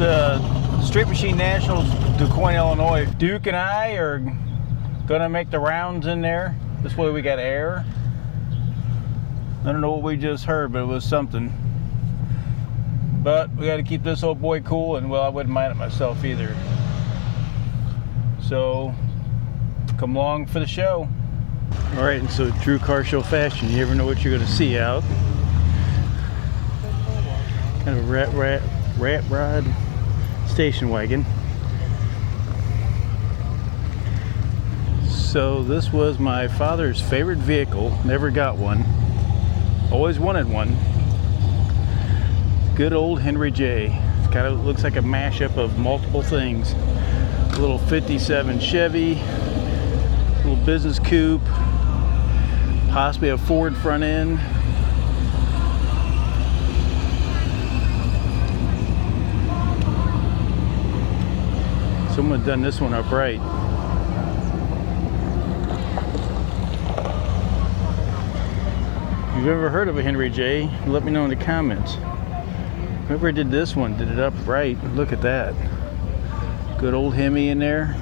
the Street Machine Nationals, DuQuoin, Illinois. Duke and I are gonna make the rounds in there. This way we got air. I don't know what we just heard, but it was something. But we got to keep this old boy cool, and well, I wouldn't mind it myself either. So come along for the show. All right, and so true car show fashion, you never know what you're going to see out. Kind of a rat rod station wagon. So this was my father's favorite vehicle. Never got one. Always wanted one. Good old Henry J. It kind of looks like a mashup of multiple things. A little 57 Chevy, a little business coupe, possibly a Ford front end. Someone done this one up right. If you've ever heard of a Henry J, let me know in the comments. Whoever did this one did it up right. Look at that. Good old Hemi in there.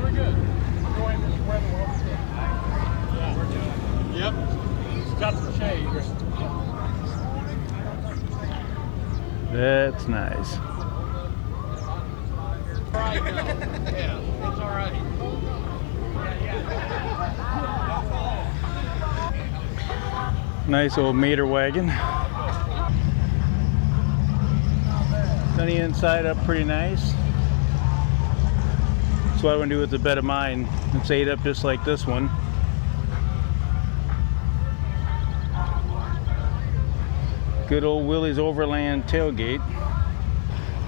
Very good. Yep. Got some shade. That's nice. Right now. Yeah, it's all right. Nice old Mater wagon. On the inside up pretty nice. That's what I want to do with the bed of mine. It's 8 up just like this one. Good old Willie's Overland tailgate.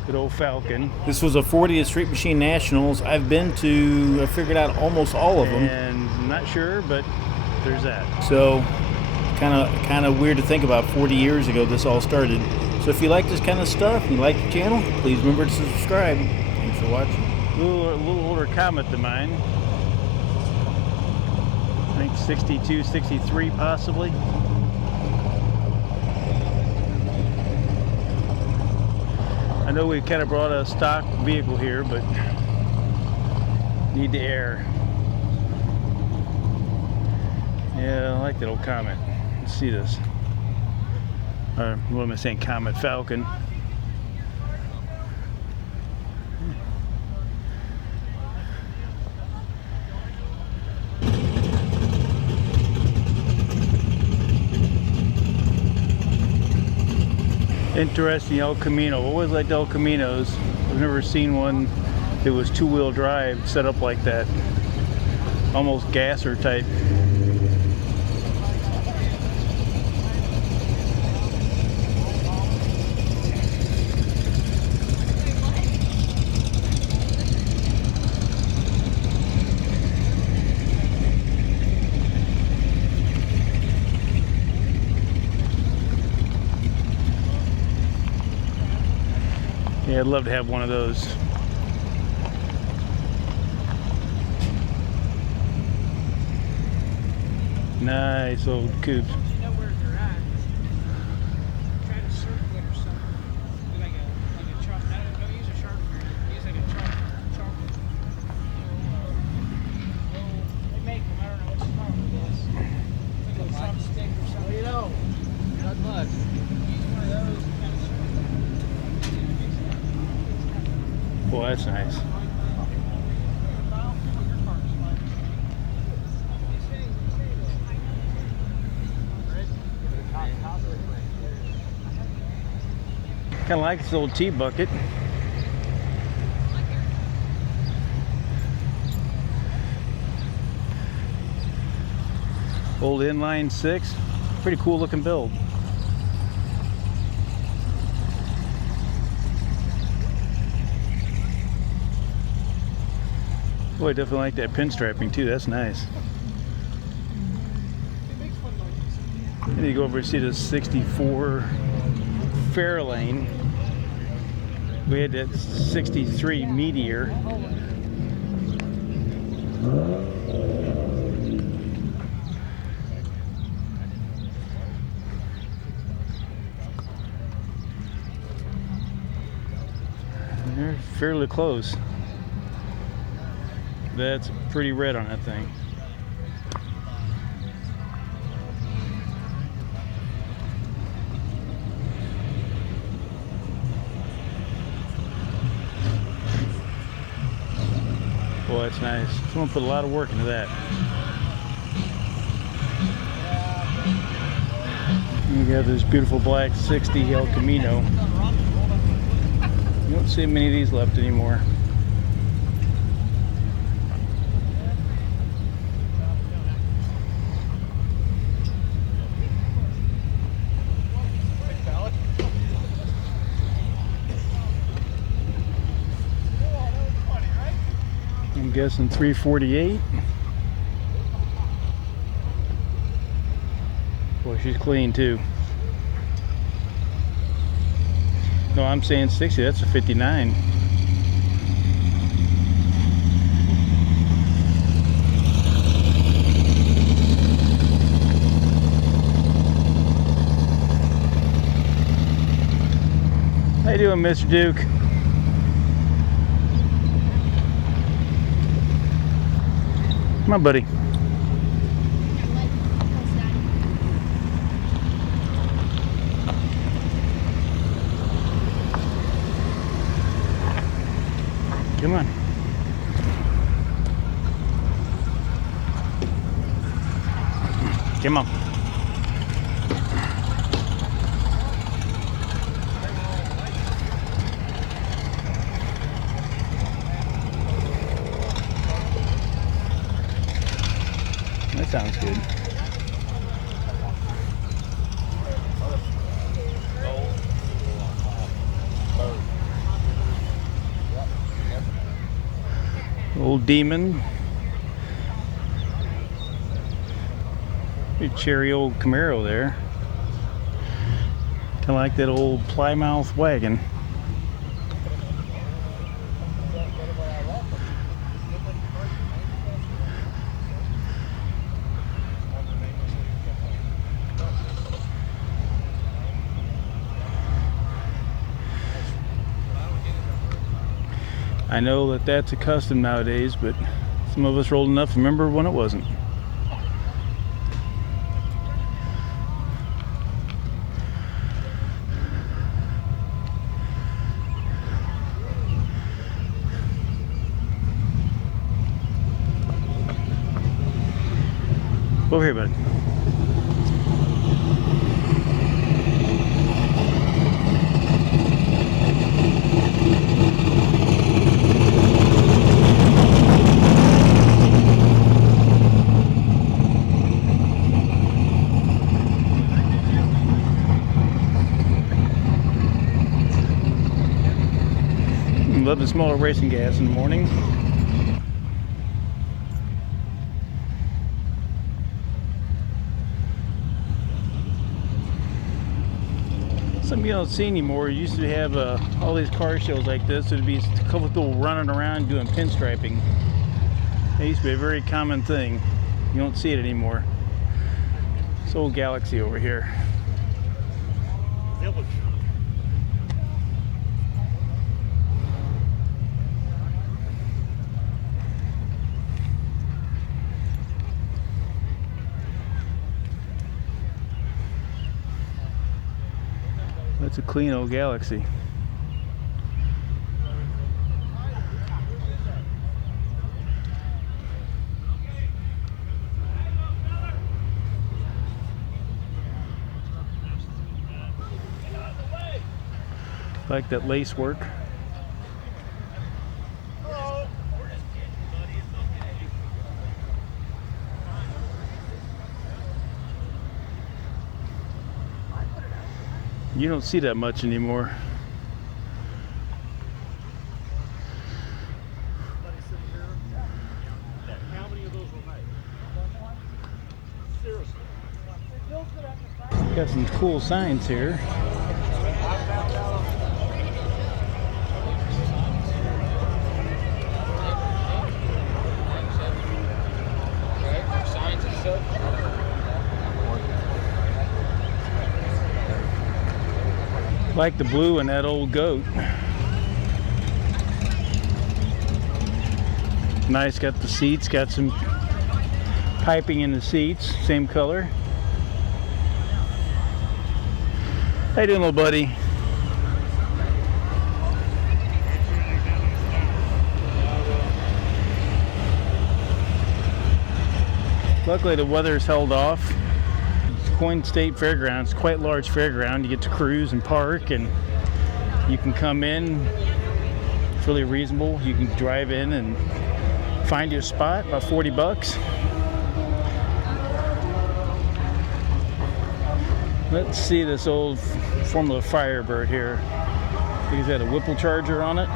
Good old Falcon. This was a 40th Street Machine Nationals. I figured out almost all of them. And I'm not sure, but there's that. So kind of weird to think about 40 years ago this all started. So if you like this kind of stuff, you like the channel, please remember to subscribe. Thanks for watching. A little older Comet than mine. I think 62, 63 possibly. I know we kind of brought a stock vehicle here, but need the air. Yeah, I like that old Comet. Let's see this. Or what am I saying? Comet, Falcon. Interesting El Camino. I've always liked El Caminos. I've never seen one that was two-wheel drive set up like that. Almost gasser type. Yeah, I'd love to have one of those. Nice old coupe. You know where they're at. Try to circle it or something. Like a chalk. Don't use a sharpener. Use like a chalk. They make them. I don't know what you call this. Like a chopstick or something. You know. Good luck. Use one of those. Boy, that's nice. Kind of like this old tea bucket. Old inline 6. Pretty cool looking build. Boy, I definitely like that pinstriping too. That's nice. And you go over and see the 64 Fairlane. We had that 63 Meteor. fairly close. That's pretty red on that thing. Boy, that's nice. Someone put a lot of work into that. You got this beautiful black 60 El Camino. You don't see many of these left anymore. I'm guessing 348. Boy, she's clean too. No, I'm saying 60. That's a 59. How you doing, Mr. Duke? Come on, buddy. Come on. Come on. That sounds good. Old Demon. Pretty cherry old Camaro there. Kind of like that old Plymouth wagon. I know that that's a custom nowadays, but some of us are old enough to remember when it wasn't. Over here, bud. Love the smell of racing gas in the morning. Something you don't see anymore. You used to have all these car shows like this. There'd be a couple of people running around doing pinstriping. It used to be a very common thing. You don't see it anymore. This old Galaxy over here. That's a clean old Galaxy. Like that lace work. You don't see that much anymore. Got some cool signs here. Like the blue and that old goat. Nice, got the seats, got some piping in the seats, same color. How you doing, little buddy? Luckily the weather's held off. Coin State Fairgrounds, quite large fairground. You get to cruise and park, and you can come in. It's really reasonable. You can drive in and find you a spot, about 40 bucks. Let's see this old Formula Firebird here. I think it's got a Whipple charger on it.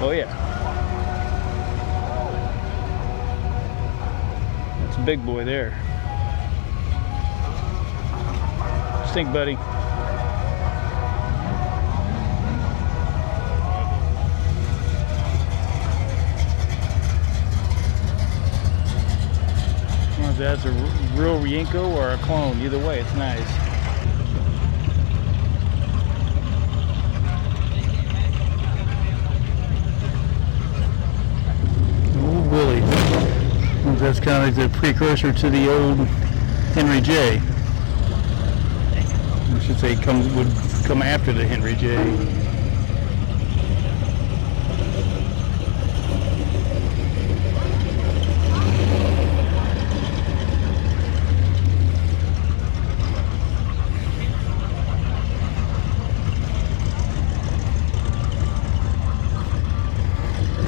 Oh yeah. That's a big boy there. What you think, buddy? I don't know if that's a real Rienko or a clone. Either way, it's nice. Willie. That's kind of like the precursor to the old Henry J. I should say would come after the Henry J.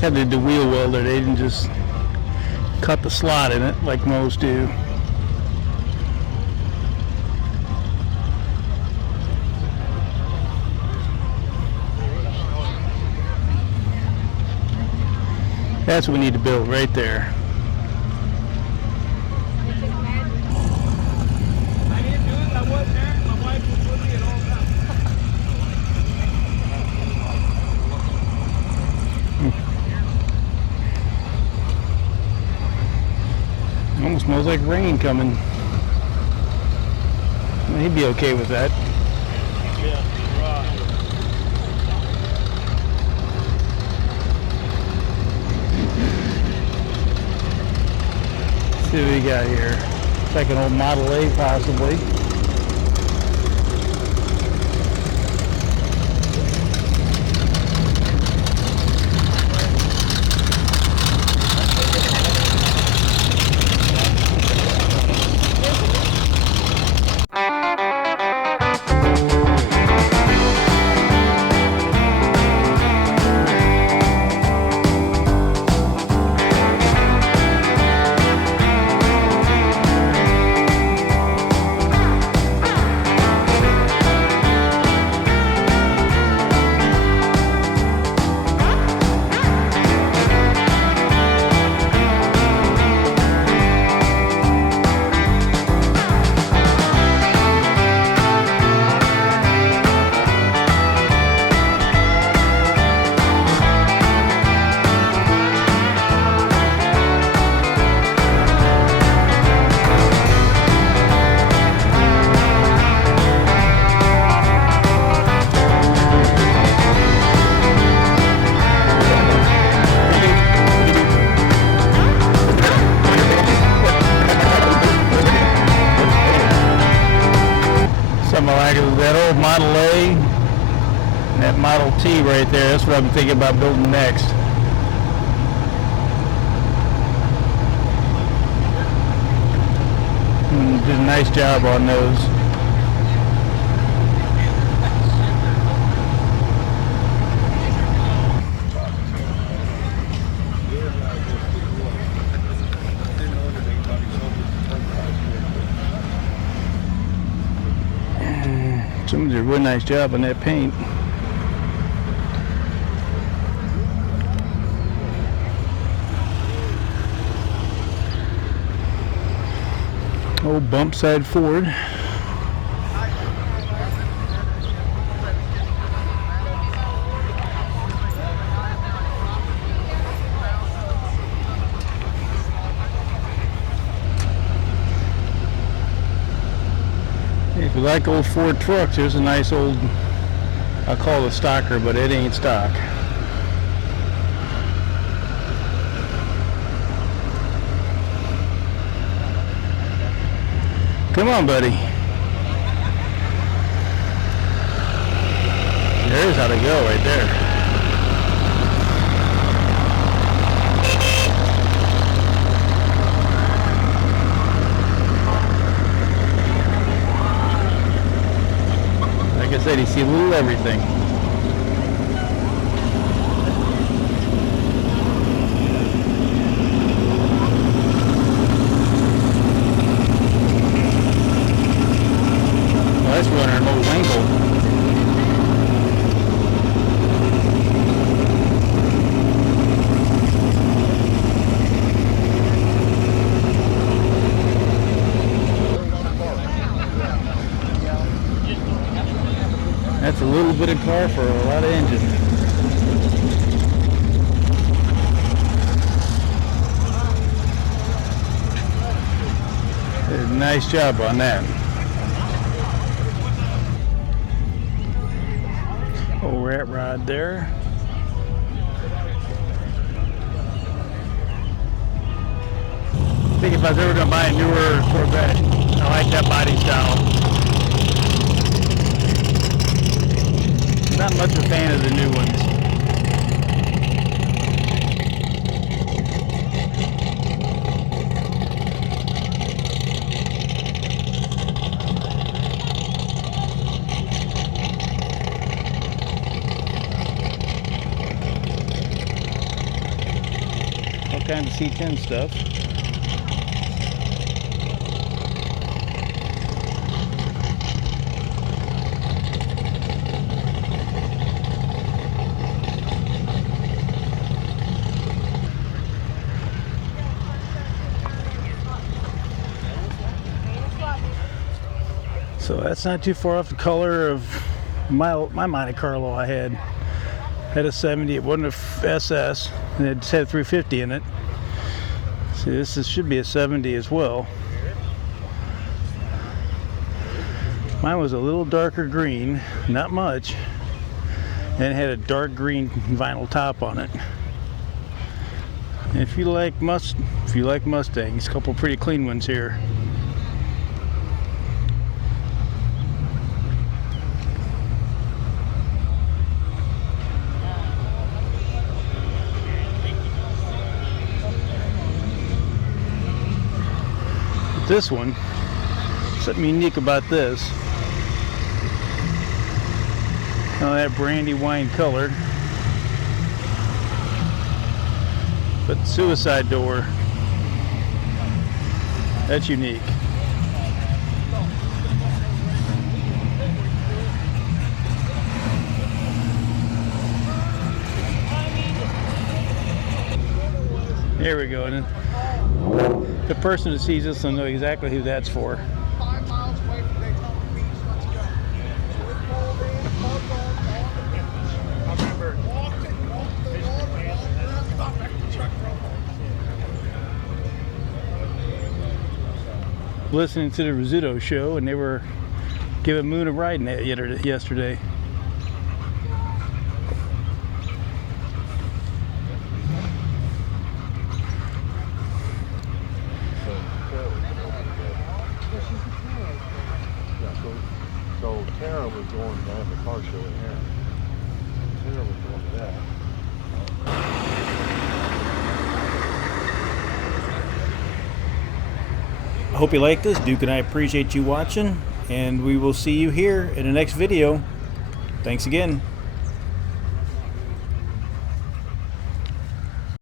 Kind of did the wheel welder. They didn't just cut the slot in it like most do. That's what we need to build right there. I didn't do it. I wasn't there. My wife was with me at all times. Almost smells like rain coming. Well, he'd be okay with that. Yeah, right. Let's see what we got here. It's like an old Model A, possibly. That old Model A and that Model T right there, that's what I'm thinking about building next. Did a nice job on those. Someone did a really nice job on that paint. Old bump side Ford. If you like old Ford trucks, here's a nice old I'll call it a stalker, but it ain't stock. Come on, buddy. There's how to go right there. Like I said, you see a little everything. Well, that's running an old ankle. That's a little bit of car for a lot of engine. Nice job on that. Old rat rod there. I think if I was ever going to buy a newer Corvette, I like that body style. Not much of a fan of the new ones. All kinds of C10 stuff. So that's not too far off the color of my Monte Carlo I had. Had a 70, it wasn't a SS, and it had 350 in it. See, this should be a 70 as well. Mine was a little darker green, not much, and it had a dark green vinyl top on it. And if you like Mustangs, a couple pretty clean ones here. This one, something unique about this. Oh, that brandy wine color. But the suicide door, that's unique. There we go. And the person that sees this will know exactly who that's for. 5 miles away from Daytona Beach. Let's go. Listening to the Rizzuto show, and they were giving Moon a ride in that yesterday. So Tara was going down the car show in here. Tara was going to that. I hope you like this. Duke and I appreciate you watching, and we will see you here in the next video. Thanks again.